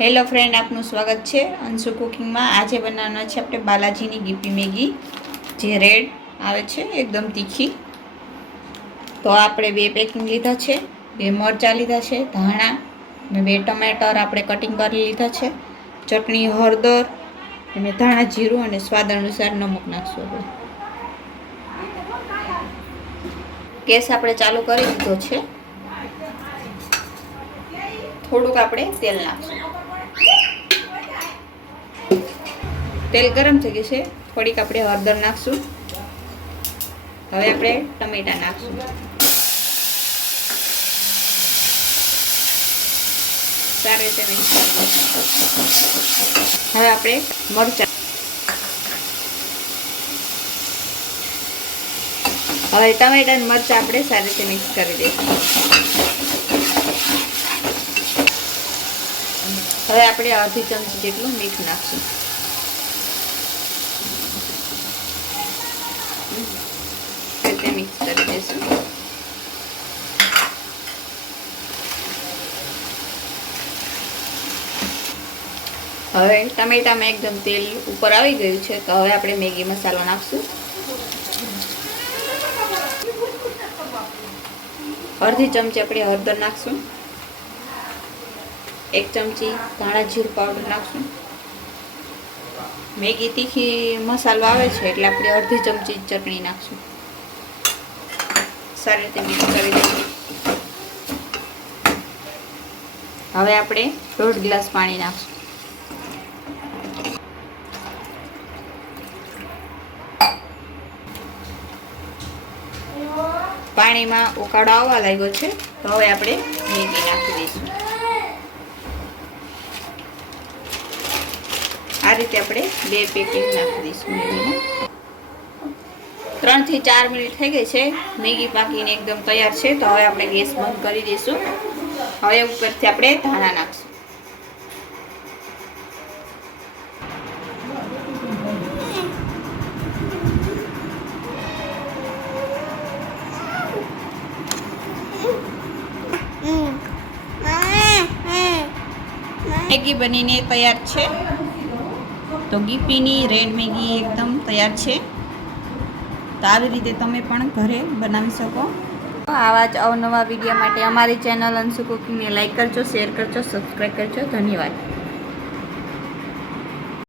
Hello friend, આપનું સ્વાગત છે અંશુ કુકિંગમાં। આજે બનાવવાના છે આપણે બાલાજીની ગીપી મેગી, જે રેડ આવે છે, એકદમ તીખી। તો આપણે 2 પેકિંગ લીધા છે, 2 મરચાં લીધા છે, ધાણા અને 2 ટમેટર આપણે કટિંગ કરી લીધા છે, ચટણી, હળદર અને ધાણા જીરું અને સ્વાદ અનુસાર નમક નાખશું આપણે। ગેસ આપણે ચાલુ કરી દીધો છે। થોડુંક આપણે તેલ નાખશું। તેલ ગરમ થઈ ગયું છે, થોડીક આપણે હળદર નાખશું। હવે આપણે ટમેટા નાખશું। સારી રીતે મિક્સ કરી દઈશું। હવે આપણે મરચાં, હવે ટમેટા અને મરચાં આપણે સારી રીતે મિક્સ કરી દઈશું। હવે આપણે અડધી ચમચી જેટલું મીઠું નાખશું। રીતે મિક્સ કરી દઈશું। હવે ટમેટામાં એકદમ તેલ ઉપર આવી ગયું છે, તો હવે આપણે મેગી મસાલો નાખશું। અડધી ચમચી આપણે હળદર નાખશું। 1 ચમચી ધાણા જીરું પાવડર નાખશું। મેગી તીખી મસાલો આવે છે એટલે આપણે અડધી ચમચી ચટણી નાખશું। સારી રીતે મિક્સ કરી દઈશું। હવે આપણે 1.5 ગ્લાસ પાણી નાખશું। પાણીમાં ઉકાળો આવવા લાગ્યો છે, તો હવે આપણે મેગી નાખી દઈશું। આ રીતે આપણે 2 પેકિંગ નાખી દઈશું મેગીના। 3 થી 4 મિનિટ થઈ ગઈ છે, મેગી પાકીને એકદમ તૈયાર છે, તો હવે આપણે ગેસ બંધ કરી દઈશું। હવે ઉપરથી આપણે ધાણા નાખશું। મેગી બનીને તૈયાર છે। તો ગીપીની રેડ મેગી એકદમ તૈયાર છે। તો આવી રીતે તમે પણ ઘરે બનાવી શકો। આવા જ અવનવા વિડીયો માટે અમારી ચેનલ અંશુ કુકિંગને લાઈક કરજો, શેર કરજો, સબસ્ક્રાઈબ કરજો। ધન્યવાદ।